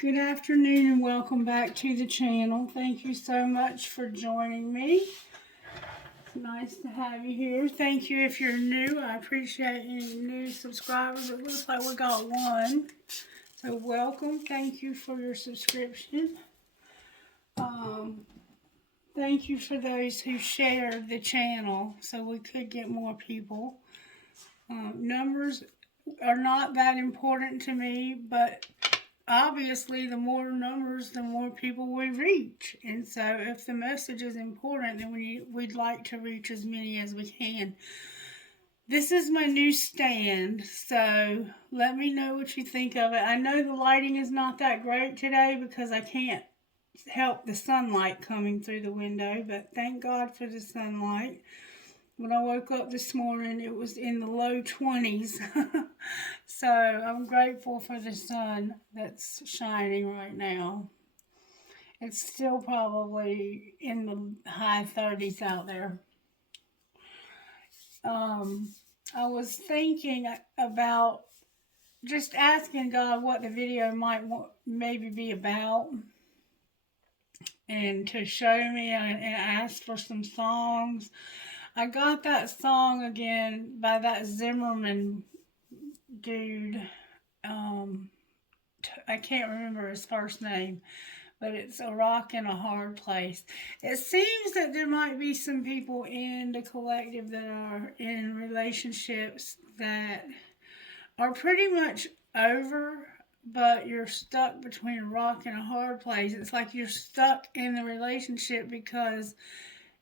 Good afternoon and welcome back to the channel. Thank you so much for joining me. It's nice to have you here. Thank you if you're new. I appreciate any new subscribers. It looks like we got one. So welcome. Thank you for your subscription. Thank you for those who shared the channel so we could get more people. Numbers are not that important to me, but obviously, the more numbers, the more people we reach. And so if the message is important, then we'd like to reach as many as we can. This is my new stand, so let me know what you think of it. I know the lighting is not that great today because I can't help the sunlight coming through the window, but thank God for the sunlight. When I woke up this morning, it was in the low 20s. So I'm grateful for the sun that's shining right now. It's still probably in the high 30s out there. I was thinking about just asking God what the video might maybe be about, and to show me and ask for some songs. I got that song again by that Zimmerman dude. I can't remember his first name, but it's A Rock in a Hard Place. It seems that there might be some people in the collective that are in relationships that are pretty much over, but you're stuck between a rock and a hard place. It's like you're stuck in the relationship because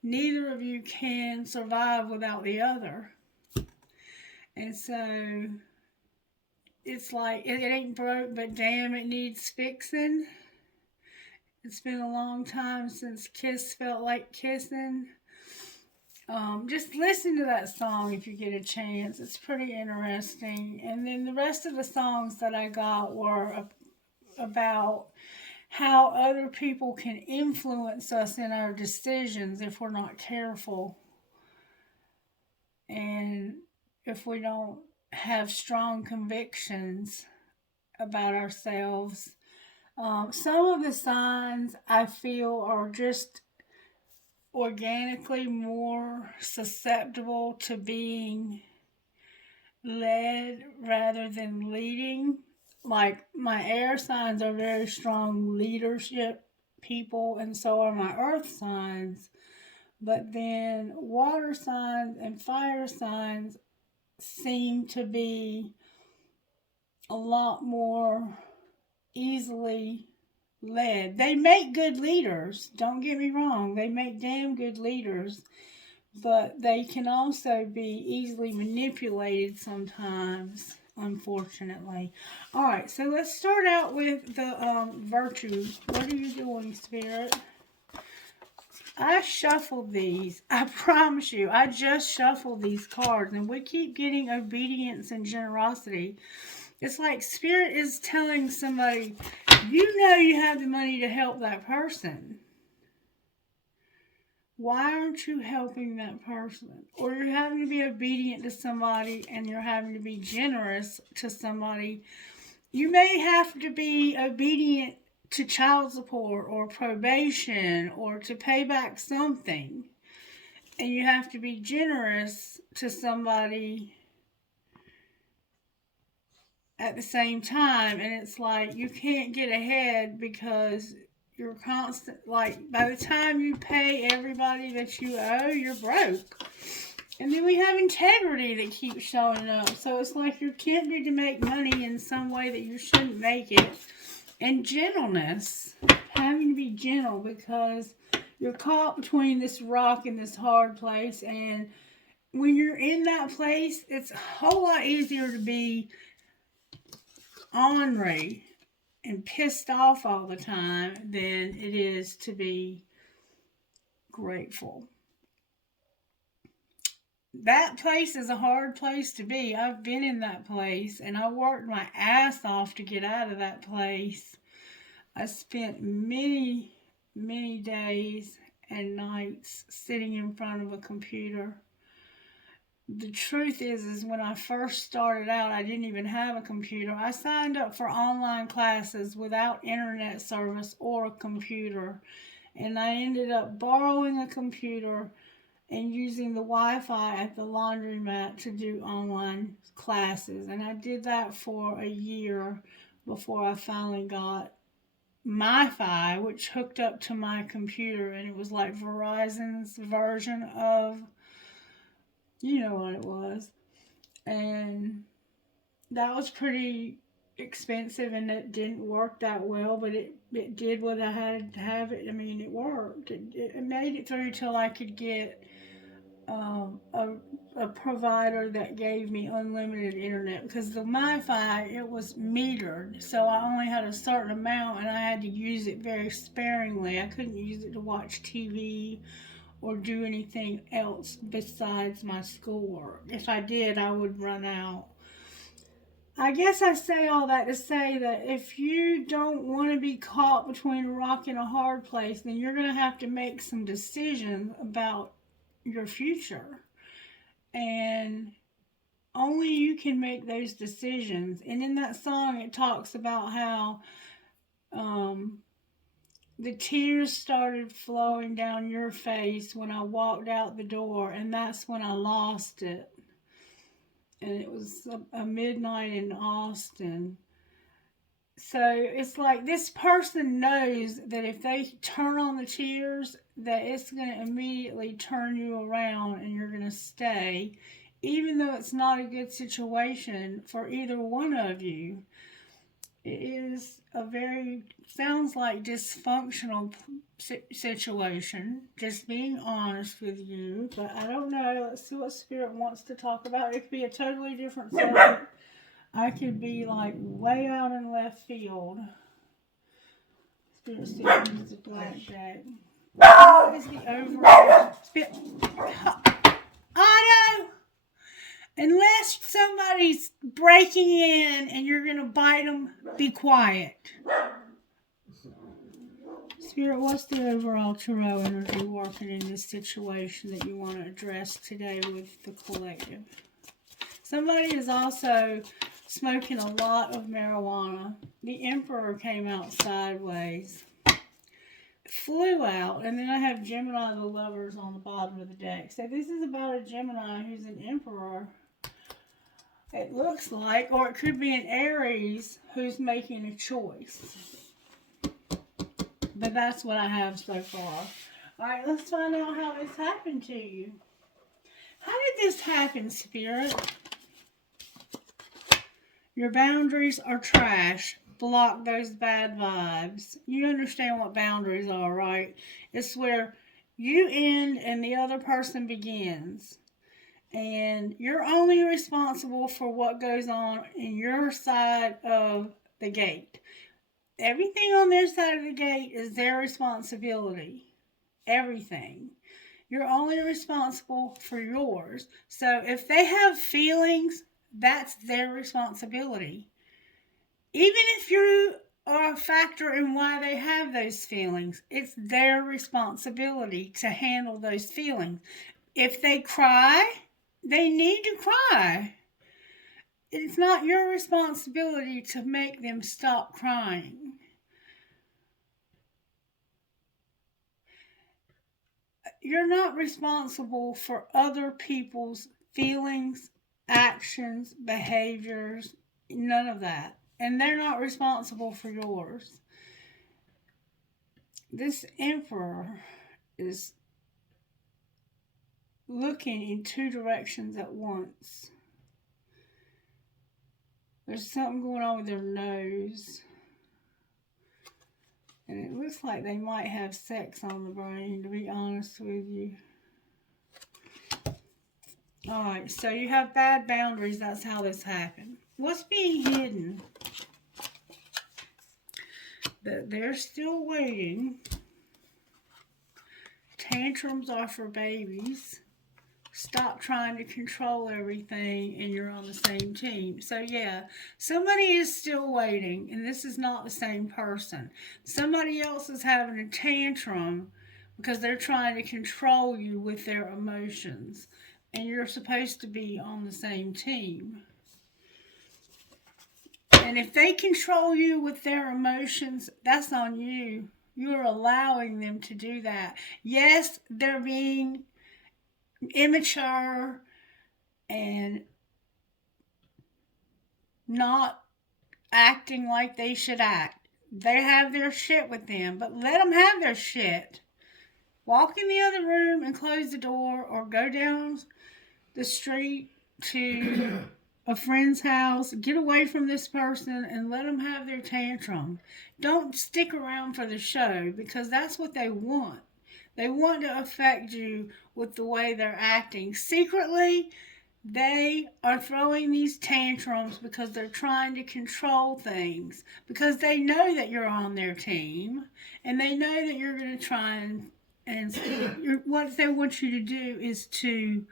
neither of you can survive without the other. And so it's like, it ain't broke, but damn, it needs fixing. It's been a long time since Kiss felt like kissing. Just listen to that song if you get a chance. It's pretty interesting. And then the rest of the songs that I got were about how other people can influence us in our decisions if we're not careful. And if we don't have strong convictions about ourselves. Some of the signs I feel are just organically more susceptible to being led rather than leading. Like my air signs are very strong leadership people, and so are my earth signs. But then water signs and fire signs seem to be a lot more easily led. They make good leaders, don't get me wrong. They make damn good leaders, but they can also be easily manipulated sometimes, unfortunately. All right, so let's start out with the virtue. What are you doing, Spirit? I shuffled these. I promise you, I just shuffled these cards, and we keep getting obedience and generosity. It's like Spirit is telling somebody, you know you have the money to help that person. Why aren't you helping that person? Or you're having to be obedient to somebody and you're having to be generous to somebody. You may have to be obedient to child support or probation or to pay back something. And you have to be generous to somebody at the same time. And it's like you can't get ahead because you're constant, like by the time you pay everybody that you owe, you're broke. And then we have integrity that keeps showing up. So it's like you're tempted to make money in some way that you shouldn't make it. And gentleness, having to be gentle because you're caught between this rock and this hard place. And when you're in that place, it's a whole lot easier to be ornery and pissed off all the time than it is to be grateful. That place is a hard place to be. I've been in that place and I worked my ass off to get out of that place. I spent many, many days and nights sitting in front of a computer the truth is when I first started out, I didn't even have a computer. I signed up for online classes without internet service or a computer, and I ended up borrowing a computer and using the Wi-Fi at the laundromat to do online classes. And I did that for a year before I finally got MiFi, which hooked up to my computer, and it was like Verizon's version of, you know what it was. And that was pretty expensive, and it didn't work that well, but it did what I had to have it. I mean, it worked. It made it through till I could get um, a, a provider that gave me unlimited internet, because the MiFi, it was metered, so I only had a certain amount and I had to use it very sparingly. I couldn't use it to watch TV or do anything else besides my schoolwork. If I did, I would run out. I guess I say all that to say that if you don't want to be caught between a rock and a hard place, then you're going to have to make some decisions about your future. And only you can make those decisions. And in that song, it talks about how um, the tears started flowing down your face when I walked out the door, and that's when I lost it. And it was a midnight in Austin. So it's like this person knows that if they turn on the tears, that it's going to immediately turn you around and you're going to stay, even though it's not a good situation for either one of you. It is a very, sounds like dysfunctional situation, just being honest with you, but I don't know. Let's see what Spirit wants to talk about. It could be a totally different subject. I could be like way out in left field. Spirit still needs the blackjack. What is the overall Spirit? Otto! Unless somebody's breaking in and you're going to bite them, be quiet. Spirit, what's the overall tarot energy working in this situation that you want to address today with the collective? Somebody is also smoking a lot of marijuana. The Emperor came out sideways. Flew out, and then I have Gemini the Lovers on the bottom of the deck. So this is about a Gemini who's an Emperor. It looks like, or it could be an Aries who's making a choice. But that's what I have so far. Alright, let's find out how this happened to you. How did this happen, Spirit? Your boundaries are trash. Block those bad vibes. You understand what boundaries are, right? It's where you end and the other person begins. And you're only responsible for what goes on in your side of the gate. Everything on their side of the gate is their responsibility. Everything. You're only responsible for yours. So if they have feelings, that's their responsibility. Even if you are a factor in why they have those feelings, it's their responsibility to handle those feelings. If they cry, they need to cry. It's not your responsibility to make them stop crying. You're not responsible for other people's feelings, actions, behaviors, none of that. And they're not responsible for yours. This Emperor is looking in two directions at once. There's something going on with their nose. And it looks like they might have sex on the brain, to be honest with you. Alright, so you have bad boundaries. That's how this happened. What's being hidden? That they're still waiting. Tantrums are for babies. Stop trying to control everything and you're on the same team. So yeah, somebody is still waiting, and this is not the same person. Somebody else is having a tantrum because they're trying to control you with their emotions. and you're supposed to be on the same team. And if they control you with their emotions, that's on you. You're allowing them to do that. Yes, they're being immature and not acting like they should act. They have their shit with them, but let them have their shit. Walk in the other room and close the door, or go down the street to a friend's house. Get away from this person and let them have their tantrum. Don't stick around for the show, because that's what they want. They want to affect you with the way they're acting. Secretly, they are throwing these tantrums because they're trying to control things, because they know that you're on their team, and they know that you're going to try and what they want you to do is to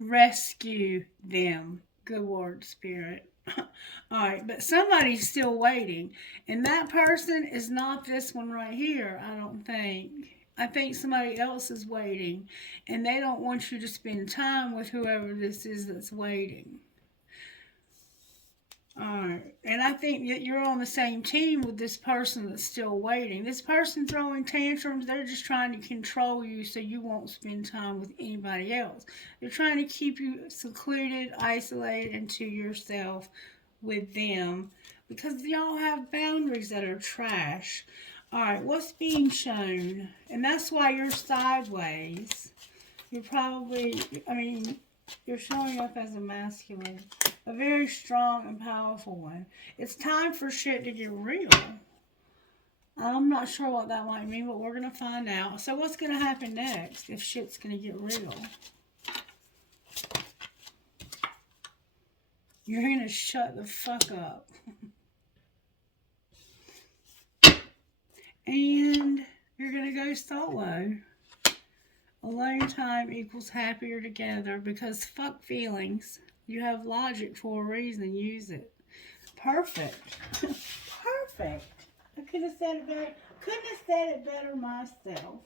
rescue them. Good word, Spirit. All right, but somebody's still waiting, and that person is not this one right here, I don't think. I think somebody else is waiting, and they don't want you to spend time with whoever this is that's waiting. Alright, and I think that you're on the same team with this person that's still waiting. This person throwing tantrums, they're just trying to control you so you won't spend time with anybody else. They're trying to keep you secluded, isolated, and to yourself with them, because y'all have boundaries that are trash. Alright, what's being shown? And that's why you're sideways. You're probably, you're showing up as a masculine. A very strong and powerful one. It's time for shit to get real. I'm not sure what that might mean, but we're going to find out. So what's going to happen next if shit's going to get real? You're going to shut the fuck up. And you're going to go solo. Alone time equals happier together, because fuck feelings. You have logic for a reason. Use it. Perfect. Perfect. I could have said it better. Couldn't have said it better myself.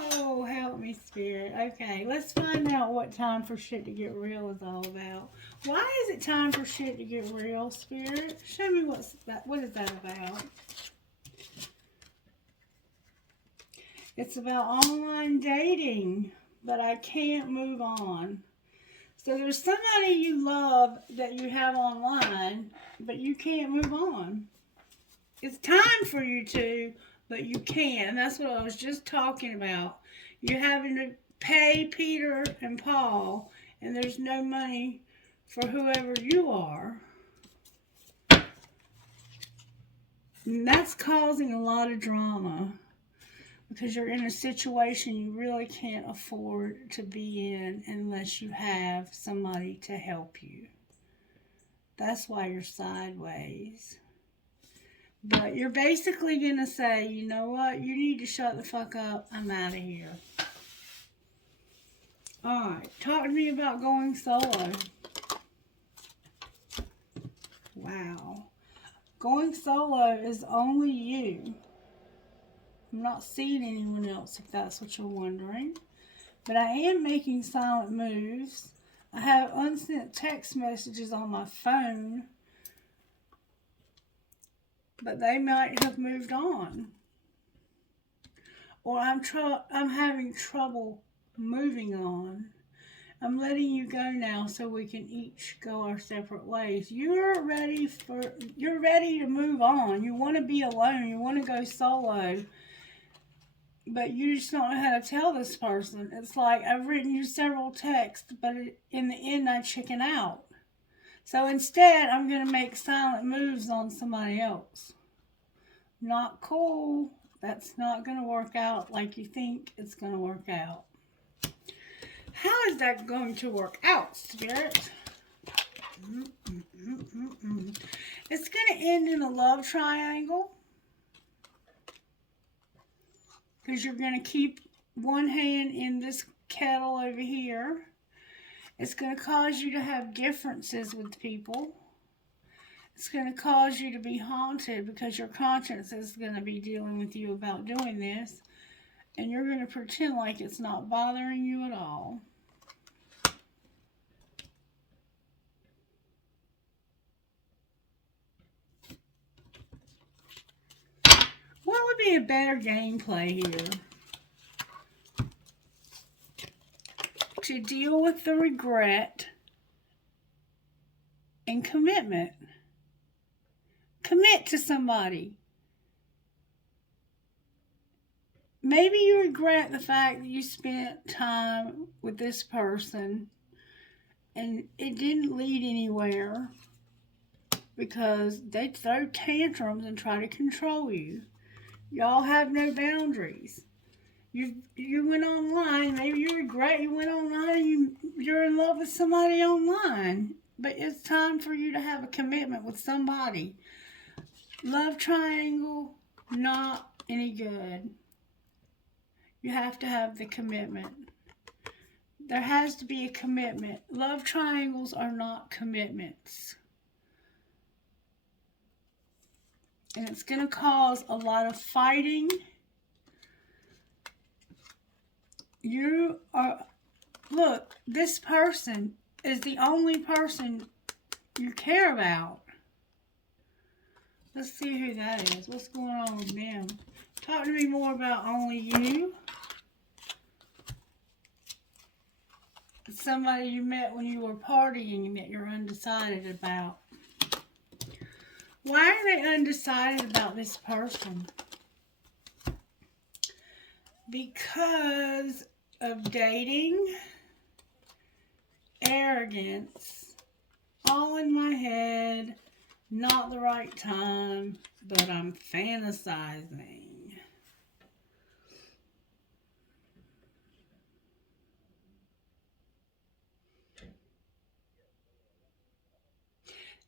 Oh, help me, Spirit. Okay, let's find out what time for shit to get real is all about. Why is it time for shit to get real, Spirit? Show me what is that about? It's about online dating, but I can't move on. So there's somebody you love that you have online, but you can't move on. It's time for you to, but you can't. And that's what I was just talking about. You're having to pay Peter and Paul, and there's no money for whoever you are. And that's causing a lot of drama, because you're in a situation you really can't afford to be in unless you have somebody to help you. That's why you're sideways. But you're basically going to say, you know what, you need to shut the fuck up, I'm out of here. Alright, talk to me about going solo. Wow. Going solo is only you. I'm not seeing anyone else, if that's what you're wondering. But I am making silent moves. I have unsent text messages on my phone, but they might have moved on. Or I'm having trouble moving on. I'm letting you go now so we can each go our separate ways. You're ready to move on. You want to be alone. You want to go solo. But you just don't know how to tell this person. It's like, I've written you several texts, but in the end I chicken out. So instead, I'm going to make silent moves on somebody else. Not cool. That's not going to work out like you think it's going to work out. How is that going to work out, Spirit? It's going to end in a love triangle, because you're going to keep one hand in this kettle over here. It's going to cause you to have differences with people. It's going to cause you to be haunted because your conscience is going to be dealing with you about doing this. And you're going to pretend like it's not bothering you at all. What would be a better gameplay here? To deal with the regret and commitment. Commit to somebody. Maybe you regret the fact that you spent time with this person and it didn't lead anywhere because they throw tantrums and try to control you. Y'all have no boundaries. You went online. Maybe you regret you went online. You're in love with somebody online. But it's time for you to have a commitment with somebody. Love triangle, not any good. You have to have the commitment. There has to be a commitment. Love triangles are not commitments. And it's going to cause a lot of fighting. Look, this person is the only person you care about. Let's see who that is. What's going on with them? Talk to me more about only you. Somebody you met when you were partying that you're undecided about. Why are they undecided about this person? Because of dating, arrogance, all in my head, not the right time, but I'm fantasizing.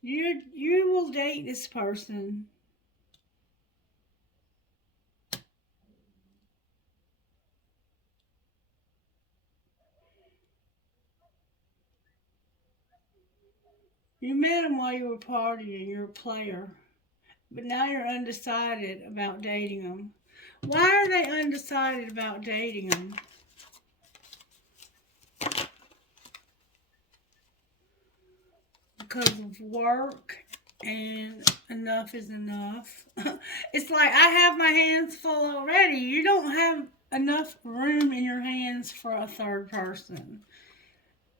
You will date this person. You met him while you were partying. You're a player. But now you're undecided about dating them. Why are they undecided about dating them? Because of work and enough is enough. It's like I have my hands full already. You don't have enough room in your hands for a third person.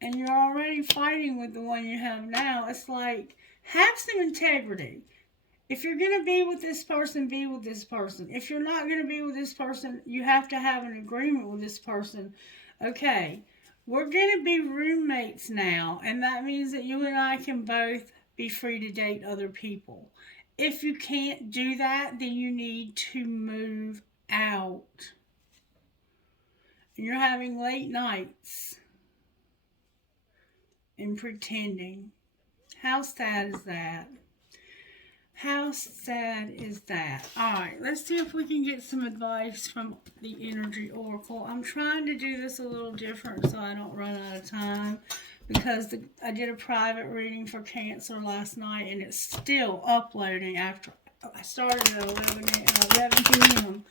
And you're already fighting with the one you have now. It's like, have some integrity. If you're going to be with this person, be with this person. If you're not going to be with this person, you have to have an agreement with this person. Okay, we're going to be roommates now, and that means that you and I can both be free to date other people. If you can't do that, then you need to move out. You're having late nights and pretending. How sad is that? How sad is that? Alright, let's see if we can get some advice from the Energy Oracle. I'm trying to do this a little different so I don't run out of time because I did a private reading for Cancer last night and it's still uploading after I started at 11 p.m.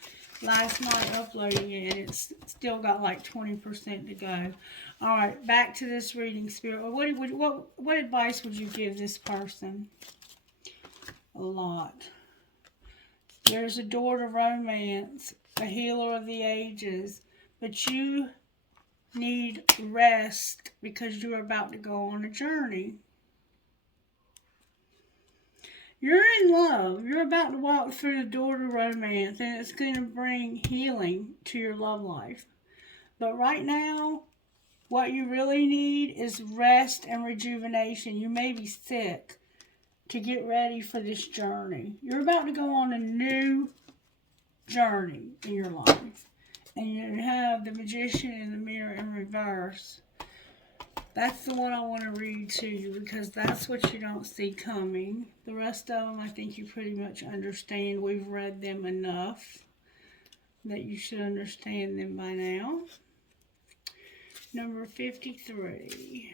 last night uploading it, and it's still got like 20% to go. Alright, back to this reading, Spirit. What advice would you give this person? A lot. There's a door to romance, a healer of the ages, but you need rest because you're about to go on a journey. You're in love. You're about to walk through the door to romance, and it's going to bring healing to your love life. But right now, what you really need is rest and rejuvenation. You may be sick to get ready for this journey. You're about to go on a new journey in your life. And you have the Magician in the mirror in reverse. That's the one I want to read to you because that's what you don't see coming. The rest of them I think you pretty much understand. We've read them enough that you should understand them by now. Number 53.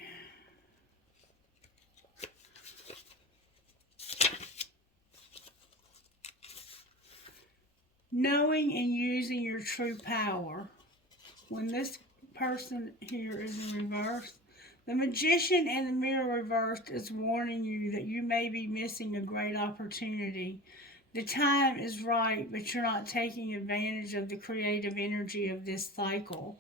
knowing and using your true power. When this person here is in reverse, the magician and the mirror reversed is warning you that you may be missing a great opportunity. The time is right, but you're not taking advantage of the creative energy of this cycle.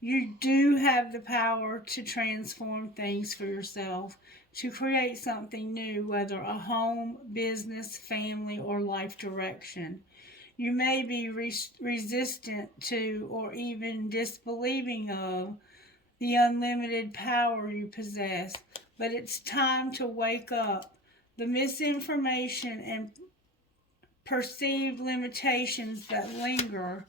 You do have the power to transform things for yourself, to create something new, whether a home, business, family, or life direction. You may be resistant to or even disbelieving of the unlimited power you possess, but it's time to wake up. The misinformation and perceived limitations that linger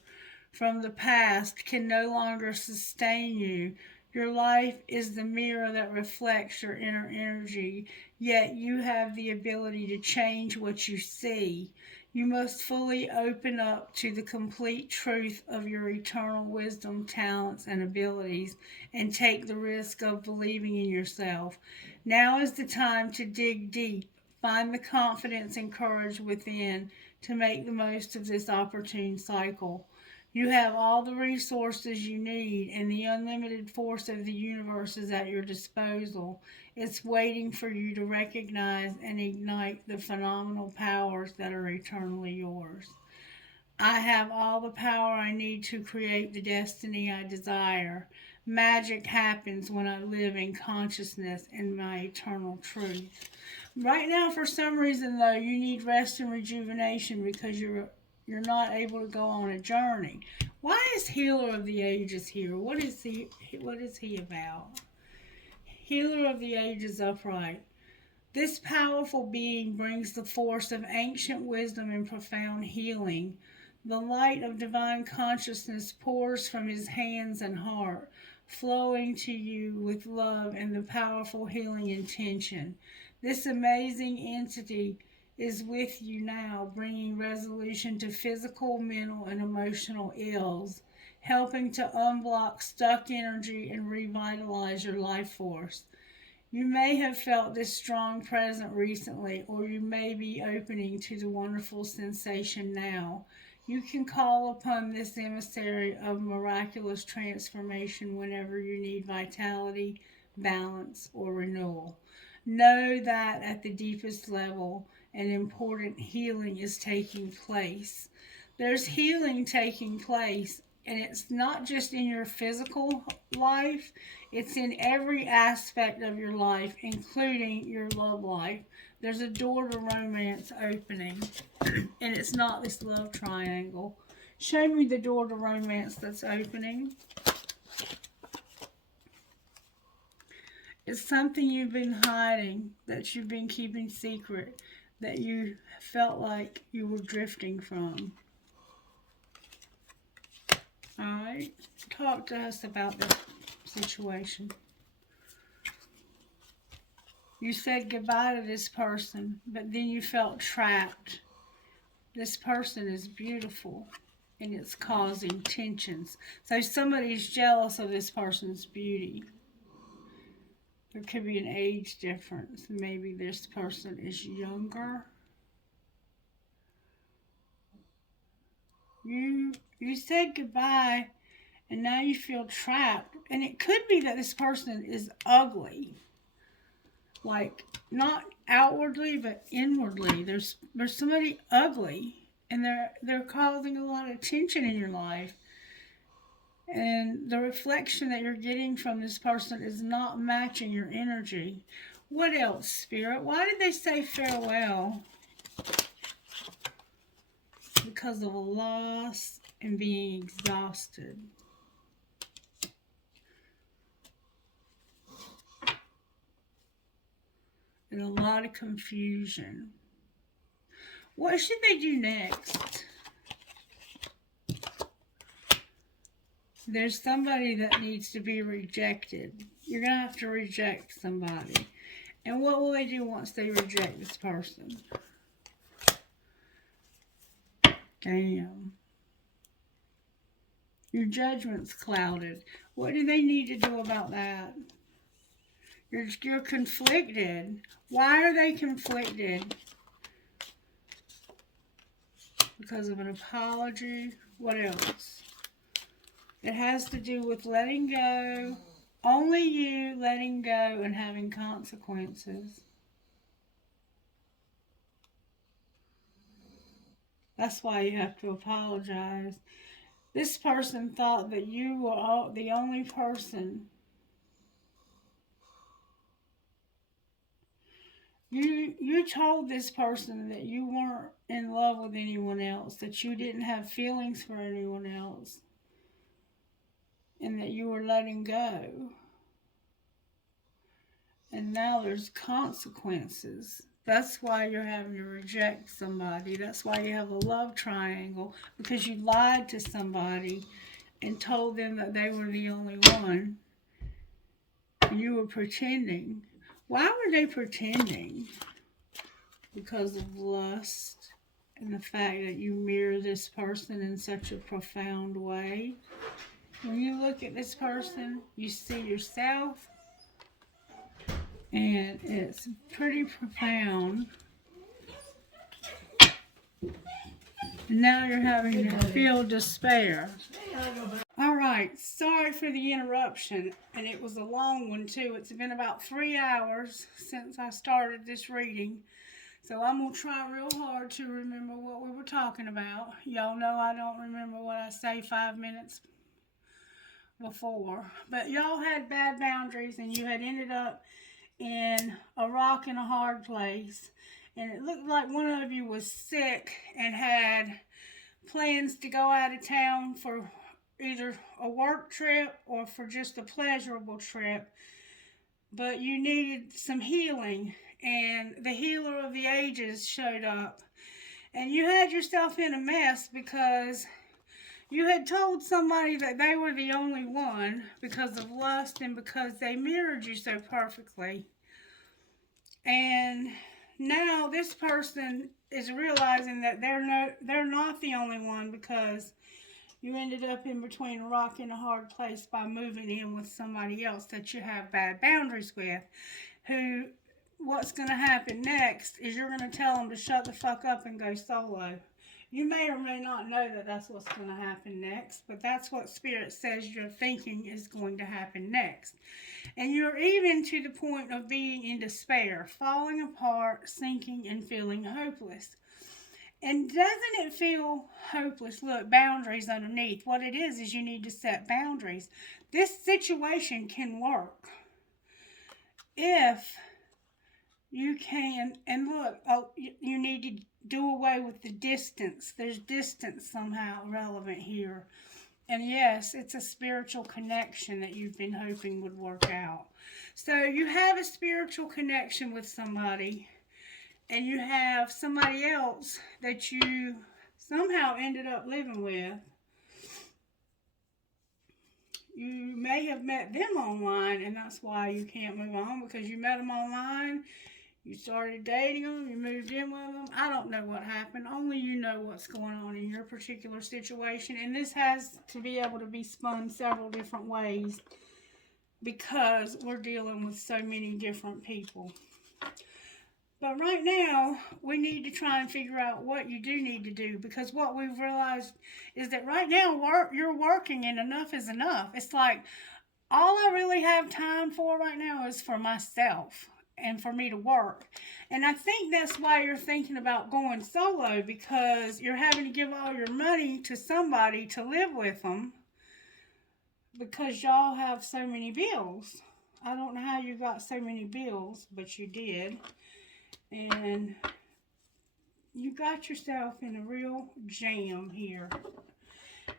from the past can no longer sustain you. Your life is the mirror that reflects your inner energy, yet you have the ability to change what you see. You must fully open up to the complete truth of your eternal wisdom, talents, and abilities, and take the risk of believing in yourself. Now is the time to dig deep, find the confidence and courage within to make the most of this opportune cycle. You have all the resources you need, and the unlimited force of the universe is at your disposal. It's waiting for you to recognize and ignite the phenomenal powers that are eternally yours. I have all the power I need to create the destiny I desire. Magic happens when I live in consciousness and my eternal truth. Right now, for some reason, though, you need rest and rejuvenation because you're not able to go on a journey. Why is Healer of the Ages here? What is he about? Healer of the Ages upright. This powerful being brings the force of ancient wisdom and profound healing. The light of divine consciousness pours from his hands and heart, flowing to you with love and the powerful healing intention. This amazing entity is with you now, bringing resolution to physical, mental, and emotional ills, helping to unblock stuck energy and revitalize your life force. You may have felt this strong presence recently, or you may be opening to the wonderful sensation now. You can call upon this emissary of miraculous transformation whenever you need vitality, balance, or renewal. Know that at the deepest level, an important healing is taking place. There's healing taking place, and it's not just in your physical life, it's in every aspect of your life, including your love life. There's a door to romance opening, and it's not this love triangle. Show me the door to romance that's opening. It's something you've been hiding, that you've been keeping secret, that you felt like you were drifting from. Alright, talk to us about this situation. You said goodbye to this person, but then you felt trapped. This person is beautiful, and it's causing tensions. So somebody's jealous of this person's beauty. There could be an age difference. Maybe this person is younger. You said goodbye, and now you feel trapped. And it could be that this person is ugly. Like, not outwardly, but inwardly. There's somebody ugly, and they're causing a lot of tension in your life. And the reflection that you're getting from this person is not matching your energy. What else, Spirit? Why did they say farewell? Because of a loss and being exhausted. And a lot of confusion. What should they do next? There's somebody that needs to be rejected. You're going to have to reject somebody. And what will they do once they reject this person? Damn. Your judgment's clouded. What do they need to do about that? You're conflicted. Why are they conflicted? because of an apology. What else? It has to do with letting go. Only you letting go and having consequences. That's why you have to apologize. This person thought that you were the only person. You told this person that you weren't in love with anyone else, that you didn't have feelings for anyone else, and that you were letting go. And now there's consequences. That's why you're having to reject somebody. That's why you have a love triangle, because you lied to somebody and told them that they were the only one. And you were pretending. Why were they pretending? Because of lust and the fact that you mirror this person in such a profound way. When you look at this person, you see yourself, and it's pretty profound. Now you're having to feel despair. Alright, sorry for the interruption, and it was a long one too. It's been about 3 hours since I started this reading, so I'm going to try real hard to remember what we were talking about. Y'all know I don't remember what I say 5 minutes before, but y'all had bad boundaries and you had ended up in a rock and a hard place, and it looked like one of you was sick and had plans to go out of town for either a work trip or for just a pleasurable trip, but you needed some healing, and the healer of the ages showed up, and you had yourself in a mess because you had told somebody that they were the only one because of lust and because they mirrored you so perfectly. And now this person is realizing that they're not the only one, because you ended up in between a rock and a hard place by moving in with somebody else that you have bad boundaries with, who, what's going to happen next is you're going to tell them to shut the fuck up and go solo. You may or may not know that that's what's going to happen next, but that's what Spirit says you're thinking is going to happen next. And you're even to the point of being in despair, falling apart, sinking, and feeling hopeless. And doesn't it feel hopeless? Look, boundaries underneath. What it is you need to set boundaries. This situation can work if you can, and look, you need to do away with the distance. There's distance somehow relevant here. And yes, it's a spiritual connection that you've been hoping would work out. So you have a spiritual connection with somebody, and you have somebody else that you somehow ended up living with. You may have met them online, and that's why you can't move on, because you met them online, you started dating them, you moved in with them. I don't know what happened. Only you know what's going on in your particular situation, and this has to be able to be spun several different ways because we're dealing with so many different people. But right now, we need to try and figure out what you do need to do, because what we've realized is that right now you're working and enough is enough. It's like all I really have time for right now is for myself and for me to work. And I think that's why you're thinking about going solo, because you're having to give all your money to somebody to live with them because y'all have so many bills. I don't know how you got so many bills, but you did. And you got yourself in a real jam here.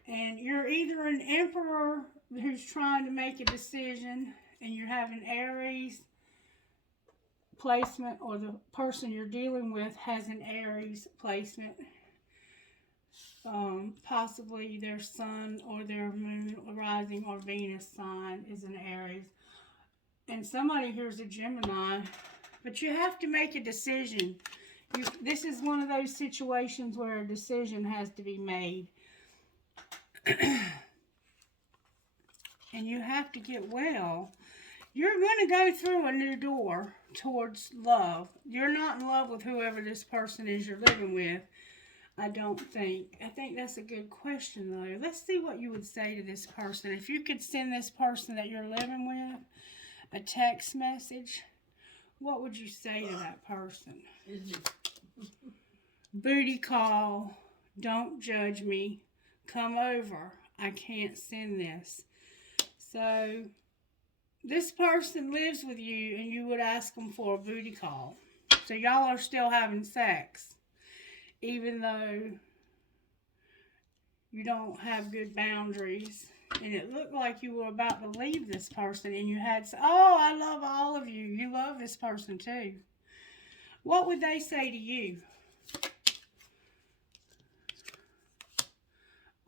And you're either an emperor who's trying to make a decision and you're having Aries placement, or the person you're dealing with has an Aries placement. Possibly their sun or their moon rising or Venus sign is an Aries. And somebody here's a Gemini. But you have to make a decision. This is one of those situations where a decision has to be made. And you have to get well. You're going to go through a new door towards love. You're not in love with whoever this person is you're living with. I don't think. I think that's a good question, though. Let's see what you would say to this person. If you could send this person that you're living with a text message, what would you say to that person? Booty call. Don't judge me. Come over. I can't send this. So, this person lives with you and you would ask them for a booty call. So, y'all are still having sex, even though you don't have good boundaries. And it looked like you were about to leave this person and you had, oh, I love all of you. You love this person too. What would they say to you?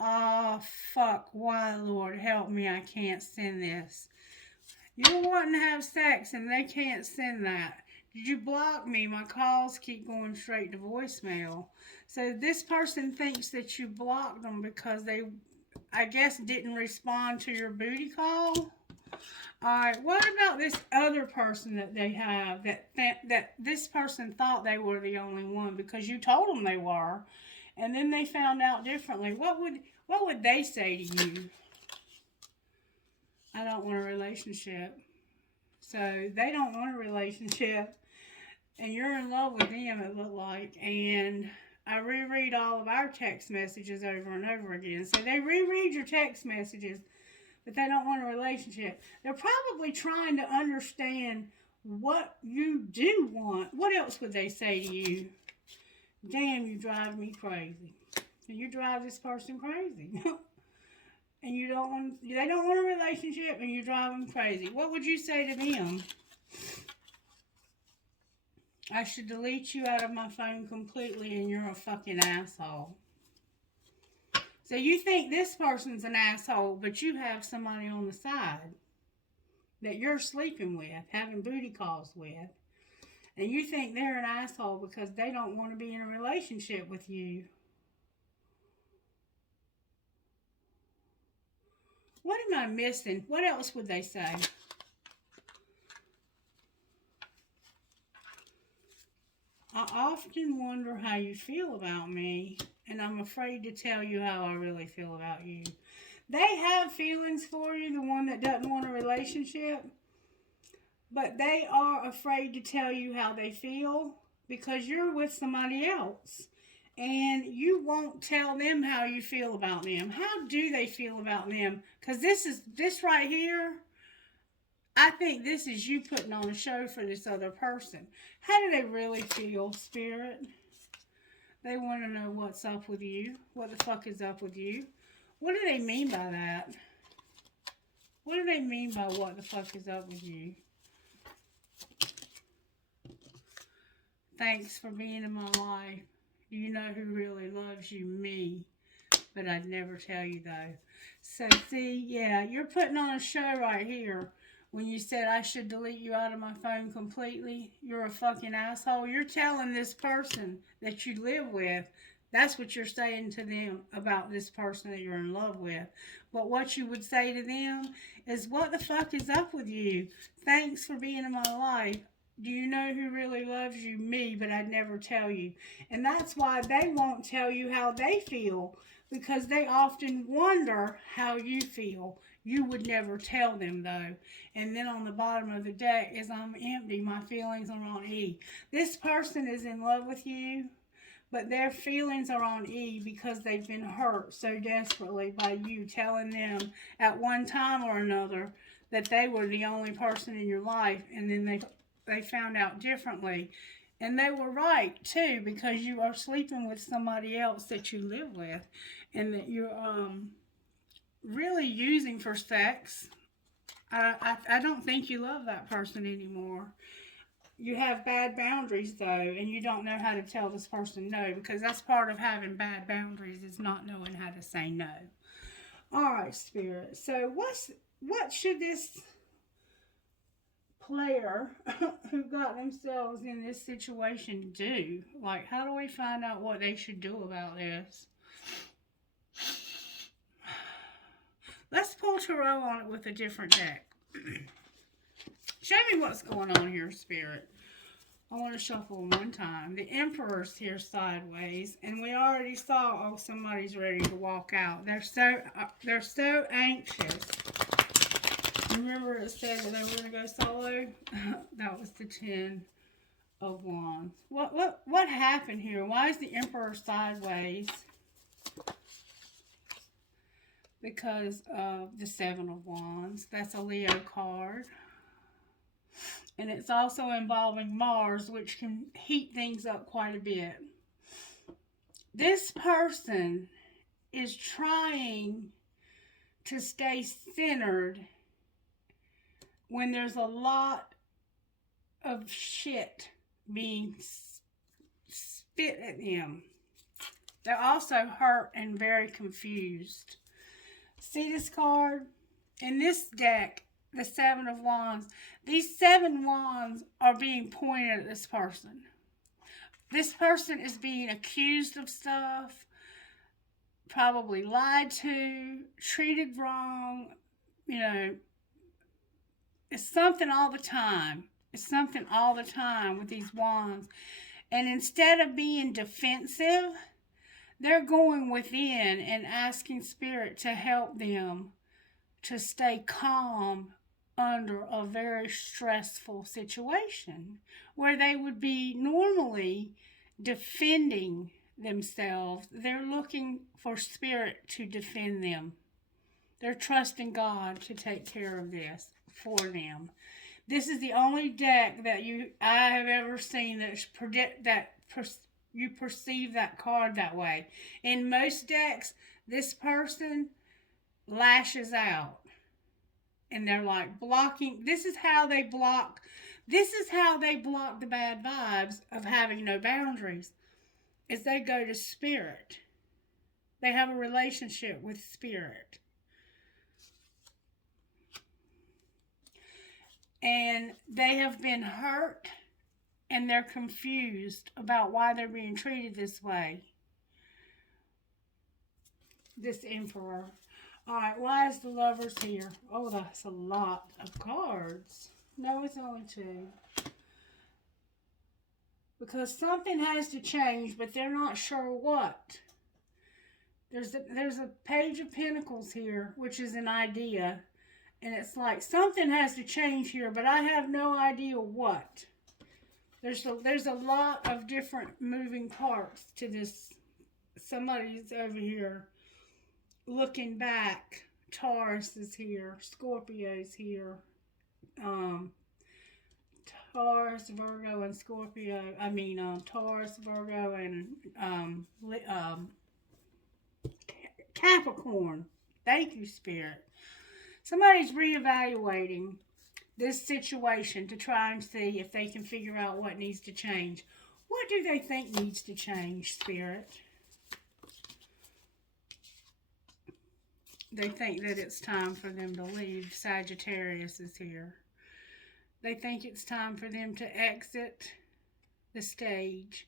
Oh, fuck. Why, Lord, help me. I can't send this. You're wanting to have sex and they can't send that. Did you block me? My calls keep going straight to voicemail. So this person thinks that you blocked them because they, I guess, didn't respond to your booty call. Alright, what about this other person that they have that this person thought they were the only one because you told them they were, and then they found out differently? What would they say to you? I don't want a relationship. So they don't want a relationship, and you're in love with them, it looked like. And I reread all of our text messages over and over again. So they reread your text messages, but they don't want a relationship. They're probably trying to understand what you do want. What else would they say to you? Damn, you drive me crazy. And you drive this person crazy. And they don't want a relationship, and you drive them crazy. What would you say to them? I should delete you out of my phone completely, and you're a fucking asshole. So you think this person's an asshole, but you have somebody on the side that you're sleeping with, having booty calls with. And you think they're an asshole because they don't want to be in a relationship with you. What am I missing? What else would they say? I often wonder how you feel about me, and I'm afraid to tell you how I really feel about you. They have feelings for you, the one that doesn't want a relationship, but they are afraid to tell you how they feel because you're with somebody else. And you won't tell them how you feel about them. How do they feel about them? Because this right here, I think this is you putting on a show for this other person. How do they really feel, Spirit? They want to know what's up with you. What the fuck is up with you? What do they mean by that? What do they mean by what the fuck is up with you? Thanks for being in my life. Do you know who really loves you? Me. But I'd never tell you, though. So, see, yeah, you're putting on a show right here. When you said I should delete you out of my phone completely, you're a fucking asshole. You're telling this person that you live with, that's what you're saying to them about this person that you're in love with. But what you would say to them is, what the fuck is up with you? Thanks for being in my life. Do you know who really loves you? Me, but I'd never tell you. And that's why they won't tell you how they feel, because they often wonder how you feel. You would never tell them, though. And then on the bottom of the deck is, I'm empty, my feelings are on E. This person is in love with you, but their feelings are on E because they've been hurt so desperately by you telling them at one time or another that they were the only person in your life, and then they found out differently. And they were right, too, because you are sleeping with somebody else that you live with and that you're really using for sex. I don't think you love that person anymore. You have bad boundaries, though, and you don't know how to tell this person no, because that's part of having bad boundaries, is not knowing how to say no. All right, Spirit. So what should this player who got themselves in this situation do? Like, how do we find out what they should do about this? Let's pull tarot on it with a different deck. Show me what's going on here, Spirit. I want to shuffle them one time. The Emperor's here sideways, and we already saw. Oh, somebody's ready to walk out. They're so anxious. Remember, it said that they were going to go solo. That was the 10 of Wands. What happened here? Why is the Emperor sideways? Because of the 7 of Wands. That's a Leo card. And it's also involving Mars, which can heat things up quite a bit. This person is trying to stay centered when there's a lot of shit being spit at them. They're also hurt and very confused. See this card? In this deck, the 7 of Wands, these 7 wands are being pointed at this person. This person is being accused of stuff, probably lied to, treated wrong. You know, it's something all the time. It's something all the time with these wands. And instead of being defensive, they're going within and asking Spirit to help them to stay calm under a very stressful situation where they would be normally defending themselves. They're looking for Spirit to defend them. They're trusting God to take care of this for them. This is the only deck that I have ever seen you perceive that card that way. In most decks, this person lashes out. And they're like blocking. This is how they block the bad vibes of having no boundaries. Is they go to Spirit. They have a relationship with Spirit. And they have been hurt and they're confused about why they're being treated this way. This Emperor. Alright, why is the Lovers here? Oh, that's a lot of cards. No, it's only 2. Because something has to change, but they're not sure what. There's a Page of Pentacles here, which is an idea. And it's like, something has to change here, but I have no idea what. There's a lot of different moving parts to this. Somebody's over here looking back. Taurus is here. Scorpio's here. Taurus, Virgo, and Scorpio. Taurus, Virgo, and Capricorn. Thank you, Spirit. Somebody's reevaluating this situation to try and see if they can figure out what needs to change. What do they think needs to change, Spirit? They think that it's time for them to leave. Sagittarius is here. They think it's time for them to exit the stage,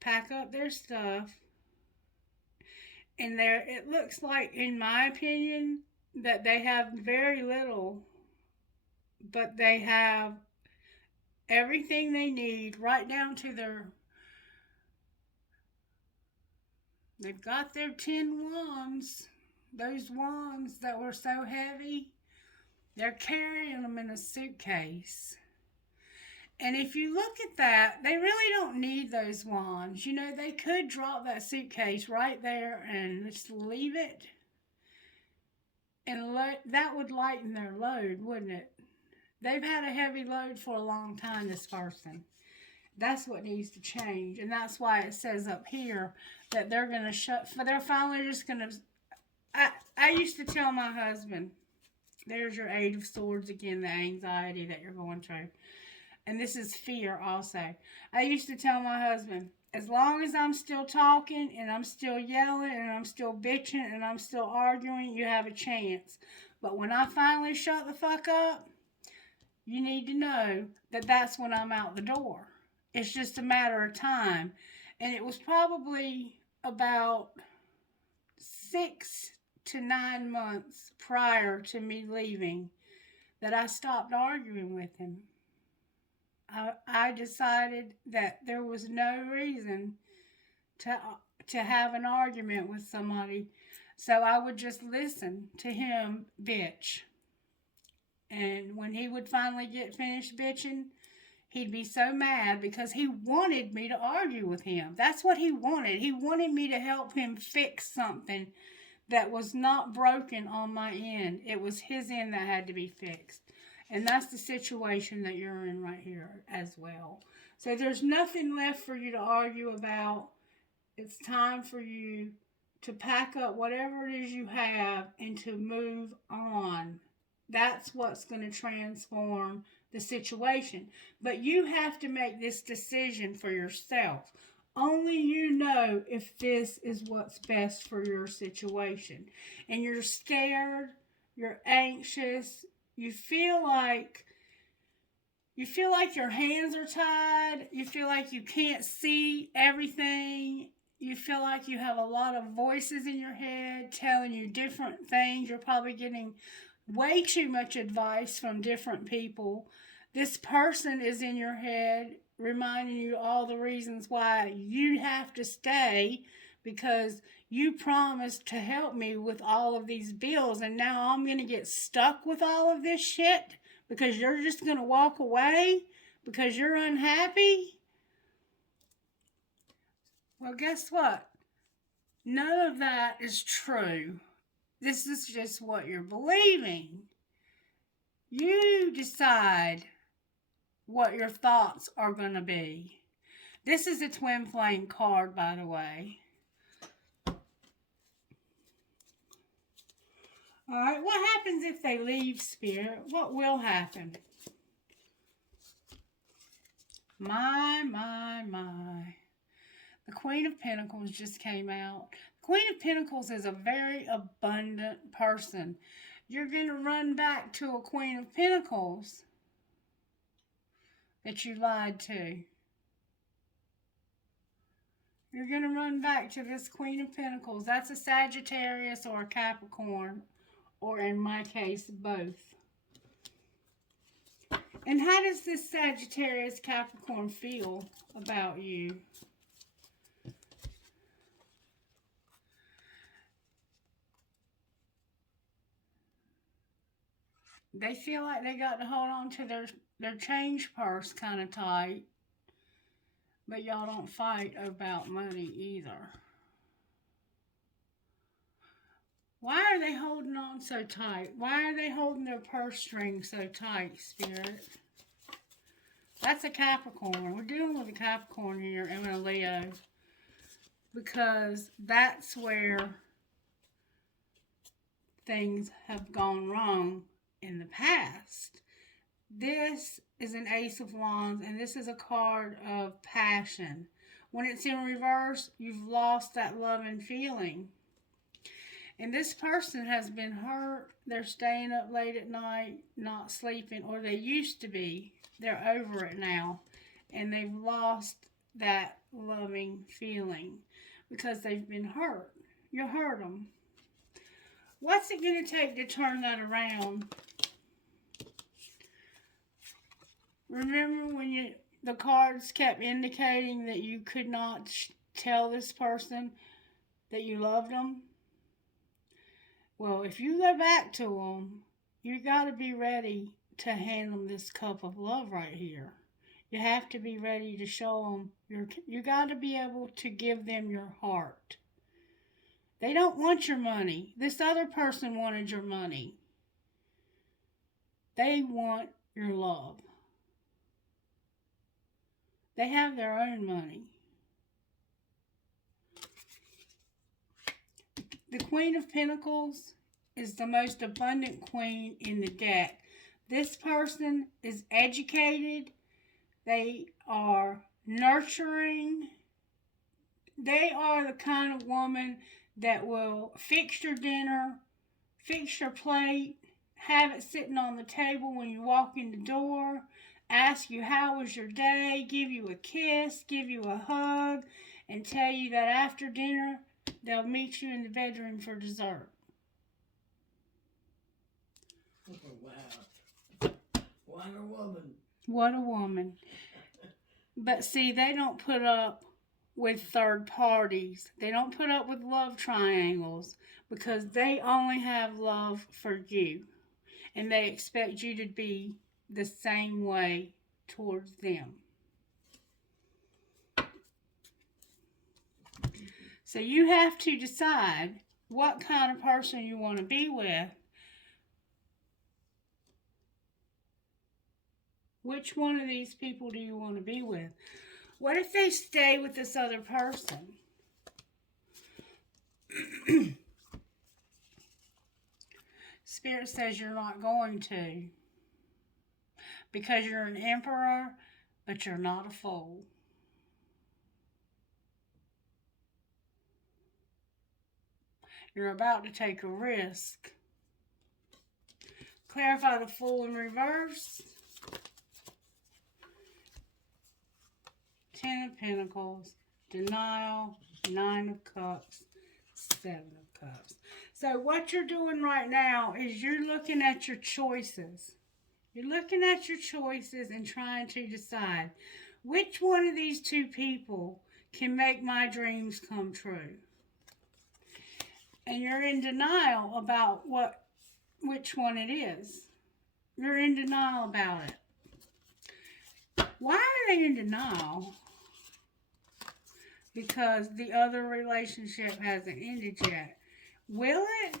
pack up their stuff, and it looks like, in my opinion, that they have very little, but they have everything they need, right down to they've got their 10 wands. Those wands that were so heavy, they're carrying them in a suitcase. And if you look at that, they really don't need those wands. You know, they could drop that suitcase right there and just leave it. And that would lighten their load, wouldn't it? They've had a heavy load for a long time, this person. That's what needs to change. And that's why it says up here that they're going to they're finally just going to... I used to tell my husband, there's your 8 of Swords again, the anxiety that you're going through. And this is fear also. I used to tell my husband, as long as I'm still talking and I'm still yelling and I'm still bitching and I'm still arguing, you have a chance. But when I finally shut the fuck up, you need to know that that's when I'm out the door. It's just a matter of time. And it was probably about 6 to 9 months prior to me leaving that I stopped arguing with him. I decided that there was no reason to have an argument with somebody, so I would just listen to him bitch. And when he would finally get finished bitching, he'd be so mad because he wanted me to argue with him. That's what he wanted. He wanted me to help him fix something that was not broken on my end. It was his end that had to be fixed. And that's the situation that you're in right here as well. So there's nothing left for you to argue about. It's time for you to pack up whatever it is you have and to move on. That's what's going to transform the situation. But you have to make this decision for yourself. Only you know if this is what's best for your situation. And you're scared, you're anxious, you feel like your hands are tied, you feel like you can't see everything, you feel like you have a lot of voices in your head telling you different things. You're probably getting way too much advice from different people. This person is in your head reminding you all the reasons why you have to stay because you promised to help me with all of these bills, and now I'm going to get stuck with all of this shit because you're just going to walk away because you're unhappy. Well, guess what? None of that is true. This is just what you're believing. You decide what your thoughts are going to be. This is a twin flame card, by the way. Alright, what happens if they leave, Spirit? What will happen? My. The Queen of Pentacles just came out. The Queen of Pentacles is a very abundant person. You're going to run back to a Queen of Pentacles that you lied to. You're going to run back to this Queen of Pentacles. That's a Sagittarius or a Capricorn, or in my case, both. And how does this Sagittarius Capricorn feel about you? They feel like they got to hold on to their change purse kind of tight. But y'all don't fight about money either. Why are they holding on so tight? Why are they holding their purse string so tight, Spirit? That's a Capricorn. We're dealing with a Capricorn here and a Leo. Because that's where things have gone wrong in the past. This is an Ace of Wands, and this is a card of passion. When it's in reverse, you've lost that love and feeling. And this person has been hurt. They're staying up late at night, not sleeping, or they used to be. They're over it now. And they've lost that loving feeling because they've been hurt. You hurt them. What's it going to take to turn that around? Remember when the cards kept indicating that you could not tell this person that you loved them? Well, if you go back to them, you got to be ready to hand them this cup of love right here. You have to be ready to show them. You got to be able to give them your heart. They don't want your money. This other person wanted your money. They want your love. They have their own money. The Queen of Pentacles is the most abundant queen in the deck. This person is educated. They are nurturing. They are the kind of woman that will fix your dinner, fix your plate, have it sitting on the table when you walk in the door, ask you how was your day, give you a kiss, give you a hug, and tell you that after dinner, they'll meet you in the bedroom for dessert. Oh, wow. Wonder Woman. What a woman. But see, they don't put up with third parties. They don't put up with love triangles because they only have love for you. And they expect you to be the same way towards them. So you have to decide what kind of person you want to be with. Which one of these people do you want to be with? What if they stay with this other person? Spirit says you're not going to. Because you're an emperor, but you're not a fool. You're about to take a risk. Clarify the Fool in reverse. 10 of Pentacles, denial, 9 of Cups, 7 of Cups. So what you're doing right now is you're looking at your choices. You're looking at your choices and trying to decide which one of these two people can make my dreams come true. And you're in denial about which one it is. You're in denial about it. Why are they in denial? Because the other relationship hasn't ended yet. Will it?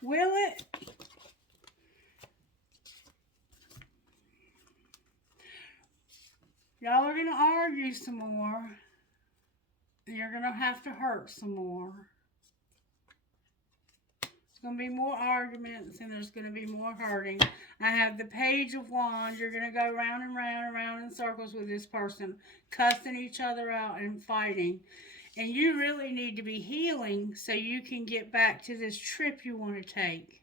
Will it? Y'all are going to argue some more. You're going to have to hurt some more. There's going to be more arguments and there's going to be more hurting. I have the Page of Wands. You're going to go round and round and round in circles with this person, cussing each other out and fighting. And you really need to be healing so you can get back to this trip you want to take.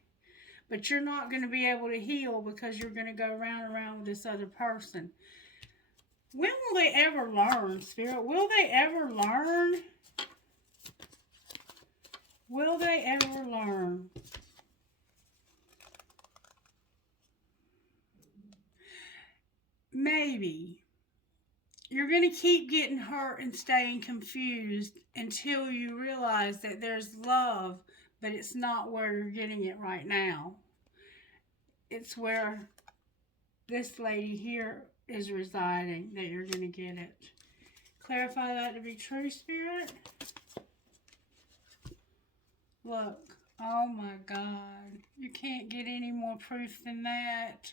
But you're not going to be able to heal because you're going to go round and round with this other person. When will they ever learn, Spirit? Will they ever learn? Will they ever learn? Maybe. You're going to keep getting hurt and staying confused until you realize that there's love, but it's not where you're getting it right now. It's where this lady here is residing that you're going to get it. Clarify that to be true, Spirit. Look. Oh my God. You can't get any more proof than that.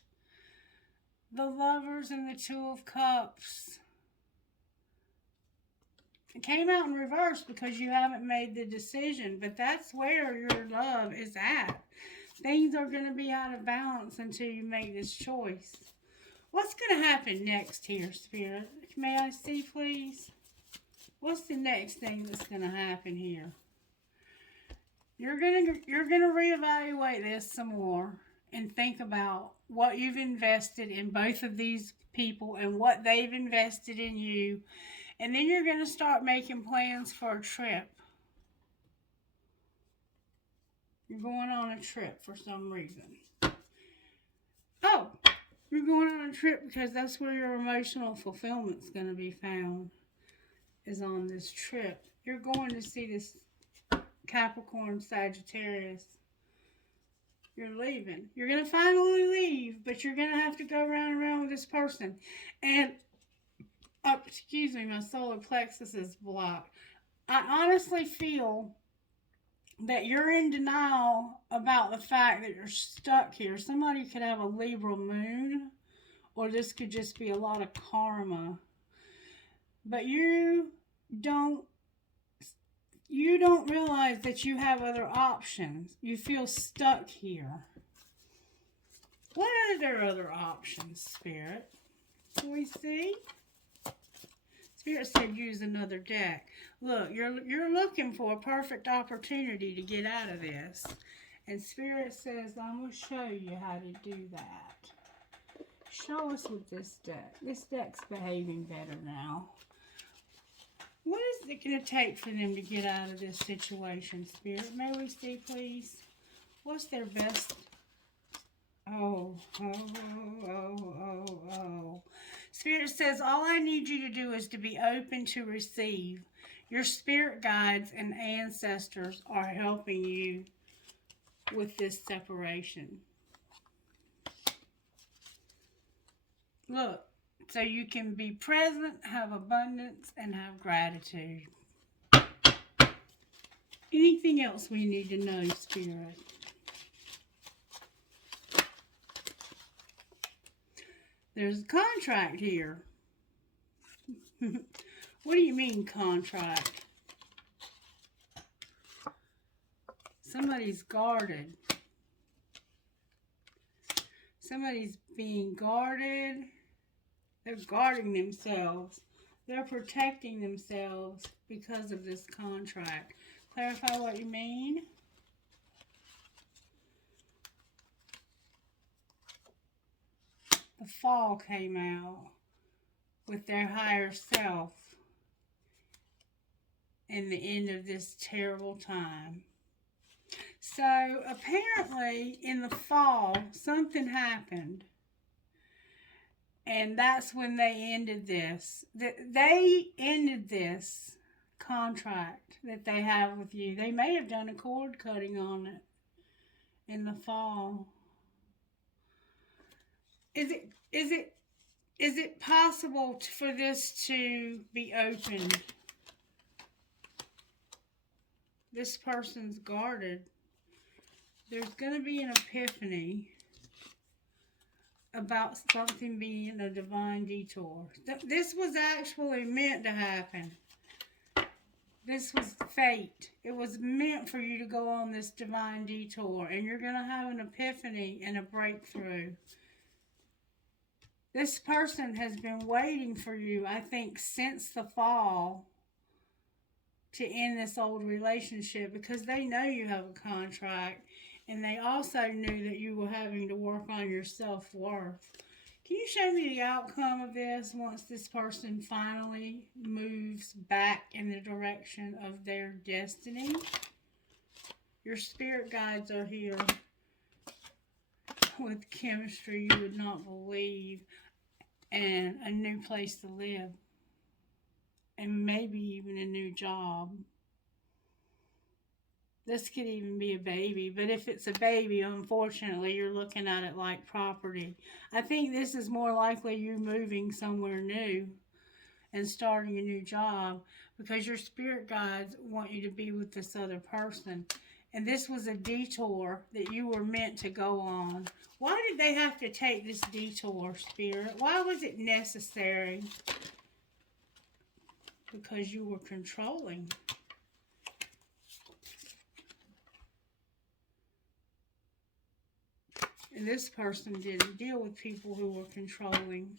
The Lovers and the Two of Cups. It came out in reverse because you haven't made the decision, but that's where your love is at. Things are going to be out of balance until you make this choice. What's going to happen next here, Spirit? May I see, please? What's the next thing that's going to happen here? You're going to reevaluate this some more and think about what you've invested in both of these people and what they've invested in you. And then you're going to start making plans for a trip. You're going on a trip for some reason. Oh, you're going on a trip because that's where your emotional fulfillment's going to be found, is on this trip. You're going to see this Capricorn, Sagittarius. You're leaving. You're going to finally leave, but you're going to have to go round and round with this person. And, excuse me, my solar plexus is blocked. I honestly feel that you're in denial about the fact that you're stuck here. Somebody could have a Libra moon, or this could just be a lot of karma. But you don't realize that you have other options. You feel stuck here. What are their other options, Spirit? Can we see? Spirit said use another deck. Look, you're looking for a perfect opportunity to get out of this. And Spirit says, I'm going to show you how to do that. Show us with this deck. This deck's behaving better now. What is it going to take for them to get out of this situation, Spirit? May we see, please? What's their best? Oh, oh, oh, oh, oh. Spirit says, all I need you to do is to be open to receive. Your spirit guides and ancestors are helping you with this separation. Look, so you can be present, have abundance, and have gratitude. Anything else we need to know, Spirit? There's a contract here. What do you mean, contract? Somebody's guarded. Somebody's being guarded. They're guarding themselves. They're protecting themselves because of this contract. Clarify what you mean. The fall came out with their higher self and the end of this terrible time. So apparently in the fall, something happened. And that's when they ended this. They ended this contract that they have with you. They may have done a cord cutting on it in the fall. Is it possible for this to be opened? This person's guarded. There's going to be an epiphany about something being a divine detour. This was actually meant to happen. This was fate. It was meant for you to go on this divine detour, and you're going to have an epiphany and a breakthrough. This person has been waiting for you, I think, since the fall to end this old relationship because they know you have a contract. And they also knew that you were having to work on your self-worth. Can you show me the outcome of this once this person finally moves back in the direction of their destiny? Your spirit guides are here with chemistry you would not believe and a new place to live and maybe even a new job. This could even be a baby, but if it's a baby, unfortunately, you're looking at it like property. I think this is more likely you moving somewhere new and starting a new job because your spirit guides want you to be with this other person. And this was a detour that you were meant to go on. Why did they have to take this detour, Spirit? Why was it necessary? Because you were controlling. And this person didn't deal with people who were controlling.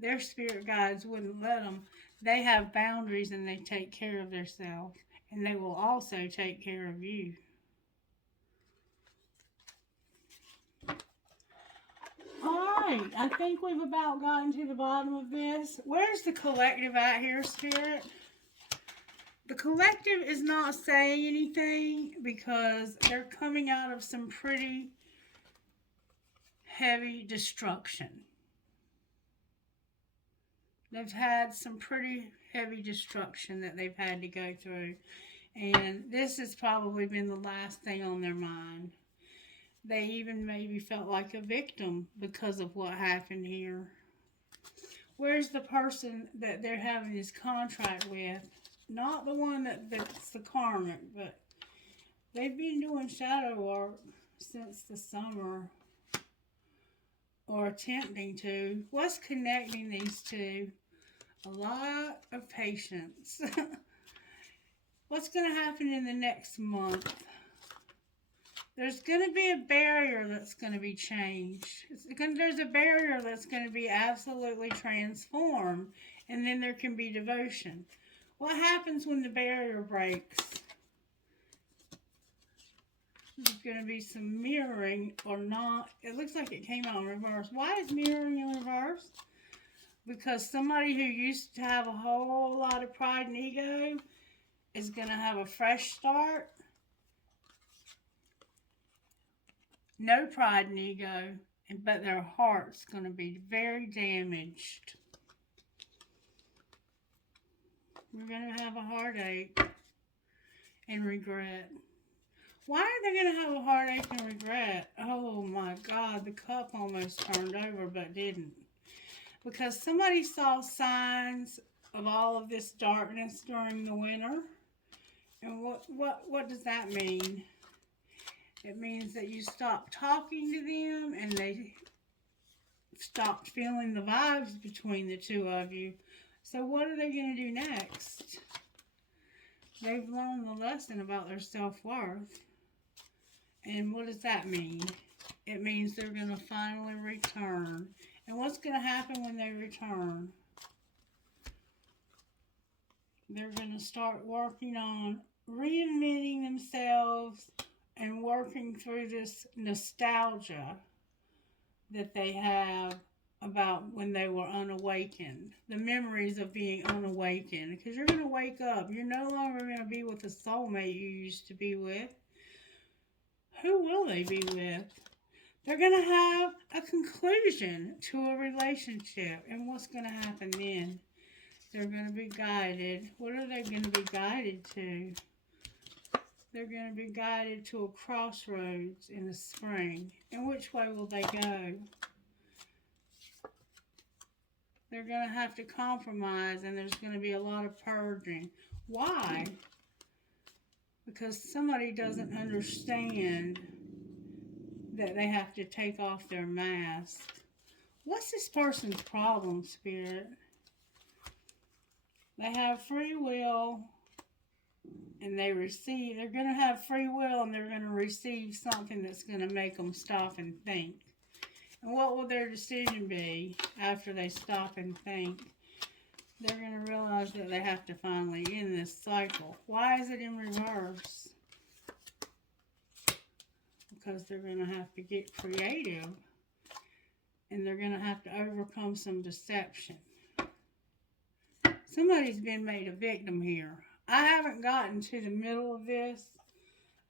Their spirit guides wouldn't let them. They have boundaries and they take care of themselves. And they will also take care of you. Alright, I think we've about gotten to the bottom of this. Where's the collective at here, Spirit? The collective is not saying anything because they're coming out of some pretty heavy destruction. They've had some pretty heavy destruction that they've had to go through. And this has probably been the last thing on their mind. They even maybe felt like a victim because of what happened here. Where's the person that they're having this contract with? Not the one that's the karmic, but they've been doing shadow work since the summer. Or attempting to. What's connecting these two? A lot of patience. What's going to happen in the next month? There's going to be a barrier that's going to be changed. There's a barrier that's going to be absolutely transformed. And then there can be devotion. What happens when the barrier breaks? There's going to be some mirroring or not. It looks like it came out in reverse. Why is mirroring in reverse? Because somebody who used to have a whole lot of pride and ego is going to have a fresh start. no pride and ego, but their heart's going to be very damaged. We're going to have a heartache and regret. Why are they going to have a heartache and regret? Oh my God, the cup almost turned over but didn't. Because somebody saw signs of all of this darkness during the winter. And what does that mean? It means that you stopped talking to them and they stopped feeling the vibes between the two of you. So what are they going to do next? They've learned the lesson about their self-worth. And what does that mean? It means they're going to finally return. And what's going to happen when they return? They're going to start working on reinventing themselves and working through this nostalgia that they have about when they were unawakened. The memories of being unawakened. Because you're going to wake up. You're no longer going to be with the soulmate you used to be with. Who will they be with? They're going to have a conclusion to a relationship. And what's going to happen then? They're going to be guided. What are they going to be guided to? They're going to be guided to a crossroads in the spring. And which way will they go? They're going to have to compromise, and there's going to be a lot of purging. Why? Because somebody doesn't understand that they have to take off their mask. What's this person's problem, Spirit? They have free will, and they're going to have free will, and they're going to receive something that's going to make them stop and think. And what will their decision be after they stop and think? They're going to realize that they have to finally end this cycle. Why is it in reverse? Because they're going to have to get creative, and they're going to have to overcome some deception. Somebody's been made a victim here. I haven't gotten to the middle of this.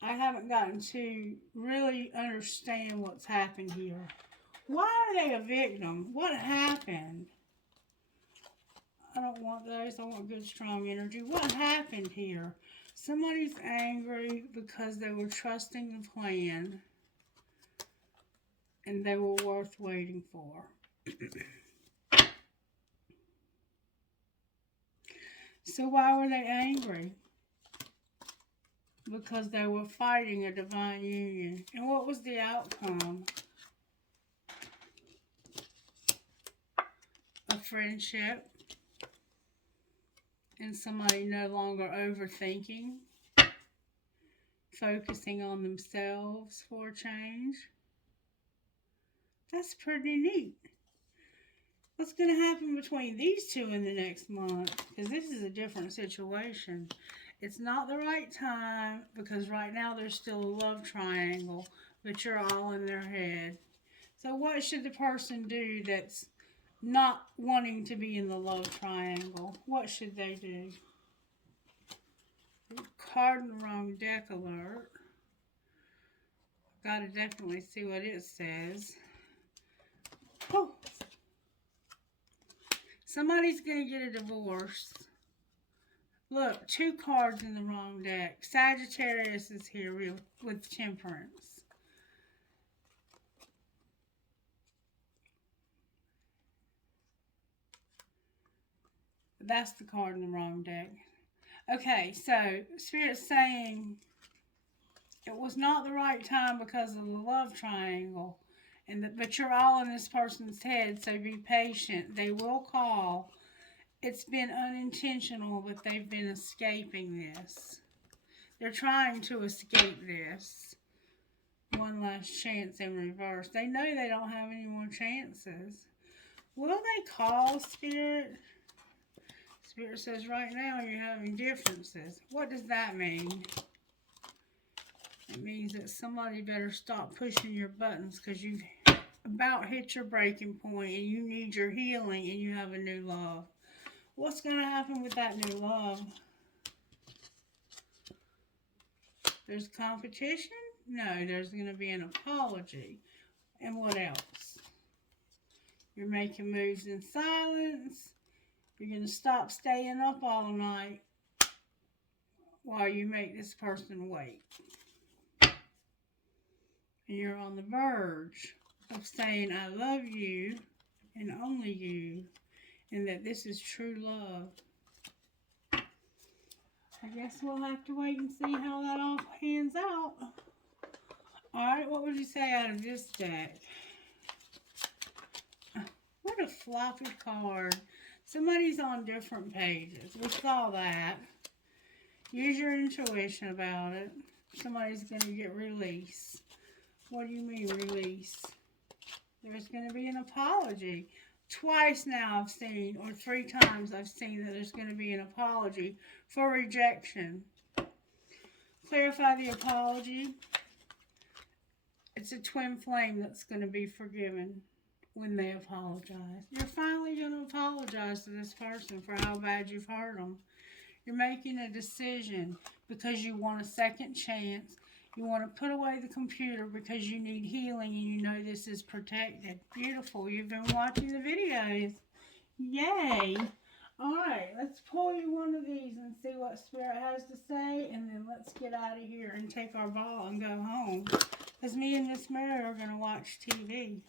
I haven't gotten to really understand what's happened here. Why are they a victim? What happened? I don't want those. I want good, strong energy. What happened here? Somebody's angry because they were trusting the plan and they were worth waiting for. So why were they angry? Because they were fighting a divine union. And what was the outcome? A friendship. And somebody no longer overthinking. Focusing on themselves for a change. That's pretty neat. What's going to happen between these two in the next month? Because this is a different situation. It's not the right time because right now there's still a love triangle, but you're all in their head. So what should the person do that's not wanting to be in the love triangle? What should they do? Card in the wrong deck alert. Gotta definitely see what it says. Oh. Somebody's going to get a divorce. Look, 2 cards in the wrong deck. Sagittarius is here with Temperance. That's the card in the wrong deck. Okay, so Spirit's saying it was not the right time because of the love triangle. But you're all in this person's head, so be patient. They will call. It's been unintentional, but they've been escaping this. They're trying to escape this. One last chance in reverse. They know they don't have any more chances. Will they call, Spirit? Spirit says right now you're having differences. What does that mean? It means that somebody better stop pushing your buttons because you've about hit your breaking point and you need your healing and you have a new love. What's going to happen with that new love? There's competition? No, there's going to be an apology. And what else? You're making moves in silence. You're going to stop staying up all night while you make this person wait. And you're on the verge of saying, I love you and only you, and that this is true love. I guess we'll have to wait and see how that all pans out. Alright, what would you say out of this deck? What a floppy card. Somebody's on different pages. We saw that. Use your intuition about it. Somebody's going to get release. What do you mean release? There's going to be an apology. Twice now I've seen, or 3 times I've seen that there's going to be an apology for rejection. Clarify the apology. It's a twin flame that's going to be forgiven when they apologize. You're finally going to apologize to this person for how bad you've hurt them. You're making a decision because you want a second chance. You want to put away the computer because you need healing and you know this is protected. Beautiful. You've been watching the videos. Yay. Alright, let's pull you one of these and see what Spirit has to say, and then let's get out of here and take our ball and go home. Because me and Miss Mary are going to watch TV.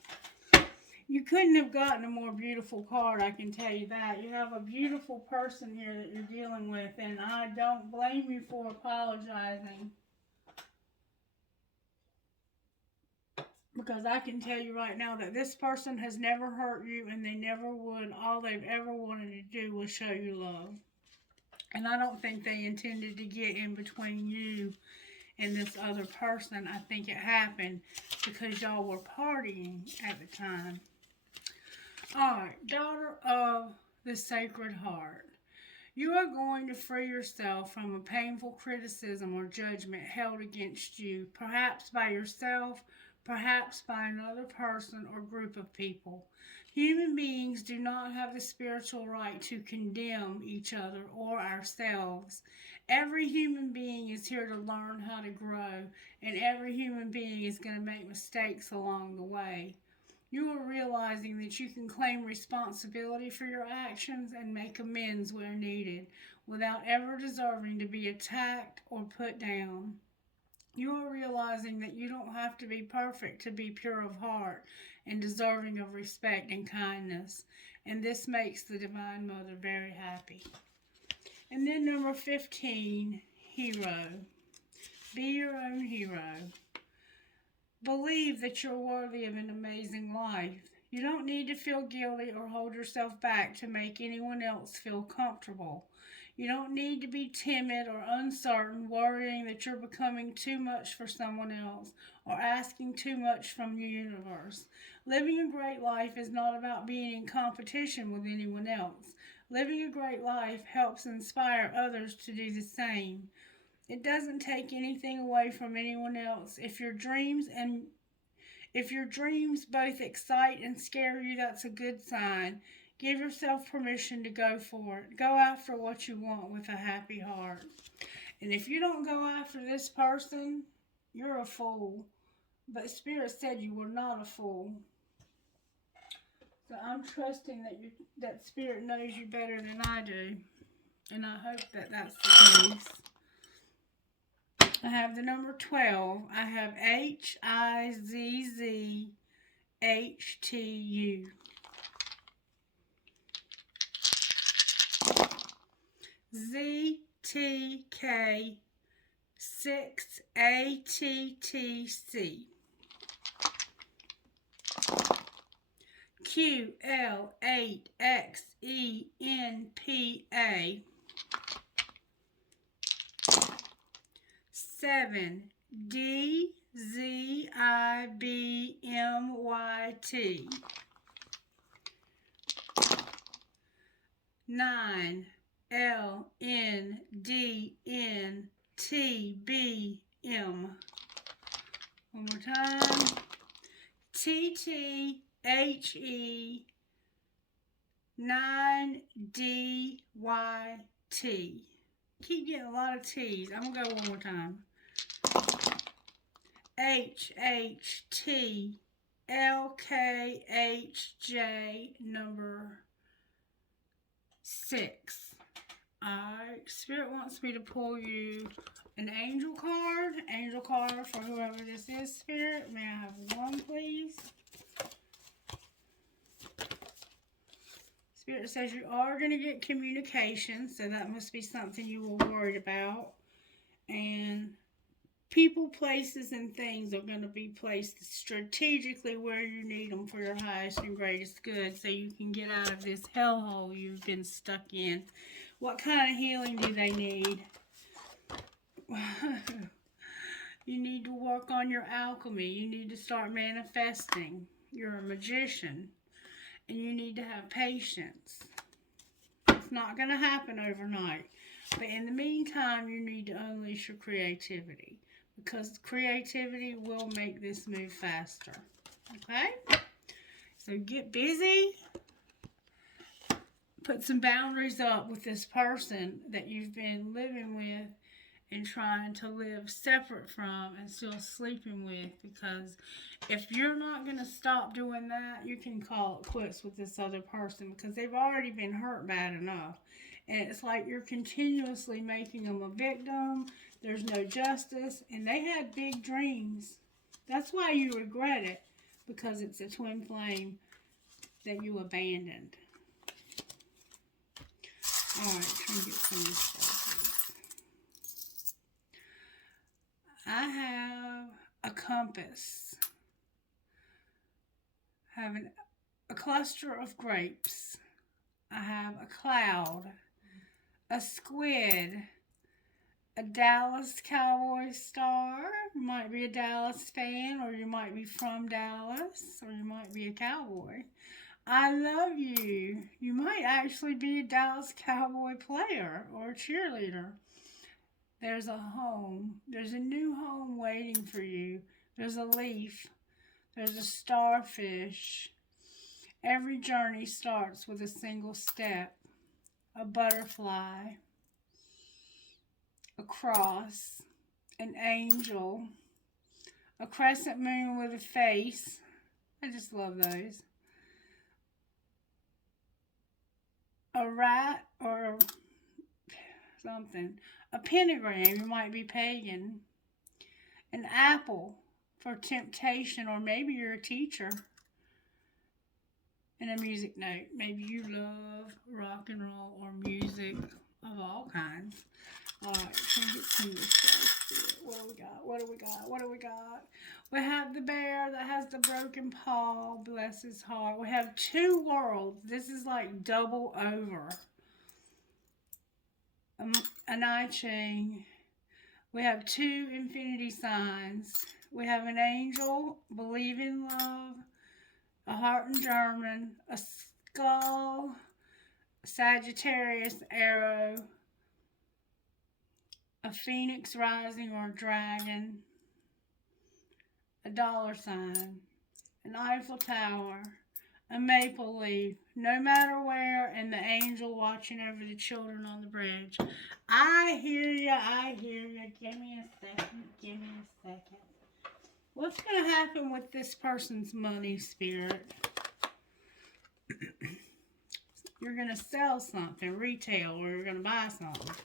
You couldn't have gotten a more beautiful card, I can tell you that. You have a beautiful person here that you're dealing with, and I don't blame you for apologizing. Because I can tell you right now that this person has never hurt you, and they never would. All they've ever wanted to do was show you love. And I don't think they intended to get in between you and this other person. I think it happened because y'all were partying at the time. Alright, daughter of the Sacred Heart. You are going to free yourself from a painful criticism or judgment held against you, perhaps by yourself, perhaps by another person or group of people. Human beings do not have the spiritual right to condemn each other or ourselves. Every human being is here to learn how to grow, and every human being is going to make mistakes along the way. You are realizing that you can claim responsibility for your actions and make amends where needed, without ever deserving to be attacked or put down. You are realizing that you don't have to be perfect to be pure of heart and deserving of respect and kindness. And this makes the Divine Mother very happy. And then number 15, hero. Be your own hero. Believe that you're worthy of an amazing life. You don't need to feel guilty or hold yourself back to make anyone else feel comfortable. You don't need to be timid or uncertain, worrying that you're becoming too much for someone else or asking too much from the universe. Living a great life is not about being in competition with anyone else. Living a great life helps inspire others to do the same. It doesn't take anything away from anyone else. If your dreams both excite and scare you, that's a good sign. Give yourself permission to go for it. Go after what you want with a happy heart. And if you don't go after this person, you're a fool. But Spirit said you were not a fool. So I'm trusting that Spirit knows you better than I do. And I hope that that's the case. I have the number 12. I have HIZZHTU. ZTK6ATTC. QL8XENPA. 7DZIBMYT. 9 LNDNTBM. One more time. TTHE 9DYT. Keep getting a lot of T's. I'm going to go one more time. HHTLKHJ number 6. Alright, Spirit wants me to pull you an angel card. Angel card for whoever this is, Spirit. May I have one, please? Spirit says you are going to get communication, so that must be something you were worried about. And people, places, and things are going to be placed strategically where you need them for your highest and greatest good, so you can get out of this hellhole you've been stuck in. What kind of healing do they need? You need to work on your alchemy. You need to start manifesting. You're a magician. And you need to have patience. It's not going to happen overnight. But in the meantime, you need to unleash your creativity. Because creativity will make this move faster. Okay? So get busy. Put some boundaries up with this person that you've been living with and trying to live separate from and still sleeping with, because if you're not going to stop doing that, you can call it quits with this other person, because they've already been hurt bad enough. And it's like you're continuously making them a victim. There's no justice, and they had big dreams. That's why you regret it, because it's a twin flame that you abandoned. Alright, try and get some of this stuff. I have a compass. I have a cluster of grapes. I have a cloud, a squid, a Dallas Cowboy star. You might be a Dallas fan, or you might be from Dallas, or you might be a cowboy. I love you. You might actually be a Dallas Cowboy player or a cheerleader. There's a home. There's a new home waiting for you. There's a leaf. There's a starfish. Every journey starts with a single step. A butterfly. A cross. An angel. A crescent moon with a face. I just love those. A rat or something. A pentagram, you might be pagan. An apple for temptation, or maybe you're a teacher. And a music note. Maybe you love rock and roll or music of all kinds. Alright, let's get some of this stuff. What do we got? What do we got? What do we got? We have the bear that has the broken paw. Bless his heart. We have 2 worlds. This is like double over. An I Ching. We have 2 infinity signs. We have an angel, believe in love, a heart in German, a skull, a Sagittarius arrow, a phoenix rising or dragon, a dollar sign, an Eiffel Tower, a maple leaf, no matter where, and the angel watching over the children on the bridge. I hear ya, I hear ya. Give me a second, give me a second. What's going to happen with this person's money, Spirit? You're going to sell something, retail, or you're going to buy something.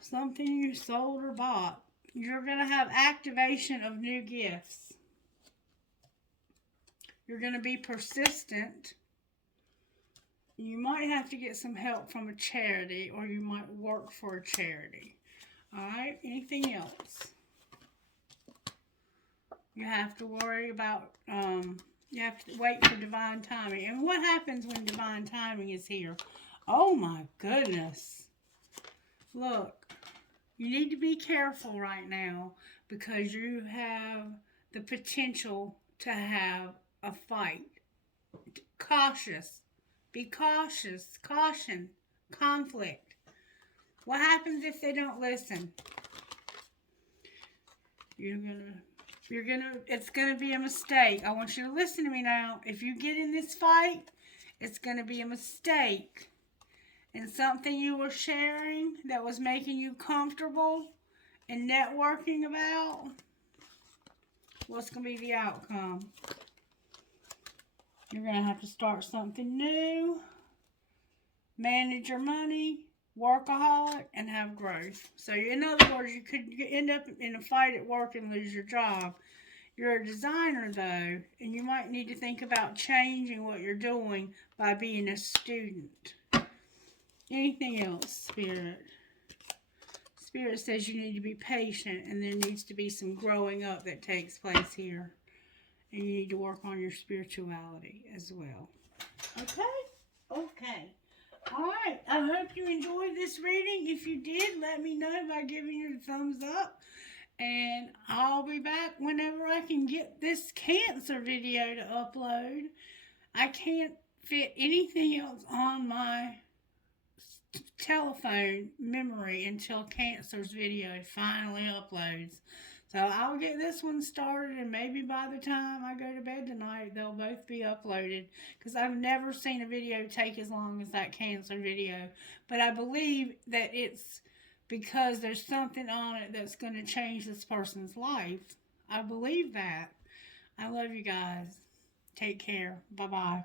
Something you sold or bought. You're going to have activation of new gifts. You're going to be persistent. You might have to get some help from a charity, or you might work for a charity. Alright, anything else? You have to worry about, you have to wait for divine timing. And what happens when divine timing is here? Oh my goodness. Look, you need to be careful right now, because you have the potential to have a fight. Cautious. Be cautious. Caution. Conflict. What happens if they don't listen? It's gonna be a mistake. I want you to listen to me now. If you get in this fight, it's gonna be a mistake. And something you were sharing that was making you comfortable and networking about, what's going to be the outcome? You're going to have to start something new, manage your money, workaholic, and have growth. So in other words, you could end up in a fight at work and lose your job. You're a designer though, and you might need to think about changing what you're doing by being a student. Anything else, Spirit? Spirit says you need to be patient, and there needs to be some growing up that takes place here. And you need to work on your spirituality as well. Okay? Okay. Alright, I hope you enjoyed this reading. If you did, let me know by giving you the thumbs up. And I'll be back whenever I can get this Cancer video to upload. I can't fit anything else on my telephone memory until Cancer's video finally uploads. So I'll get this one started, and maybe by the time I go to bed tonight, they'll both be uploaded, because I've never seen a video take as long as that Cancer video. But I believe that it's because there's something on it that's going to change this person's life. I believe that. I love you guys. Take care. Bye-bye.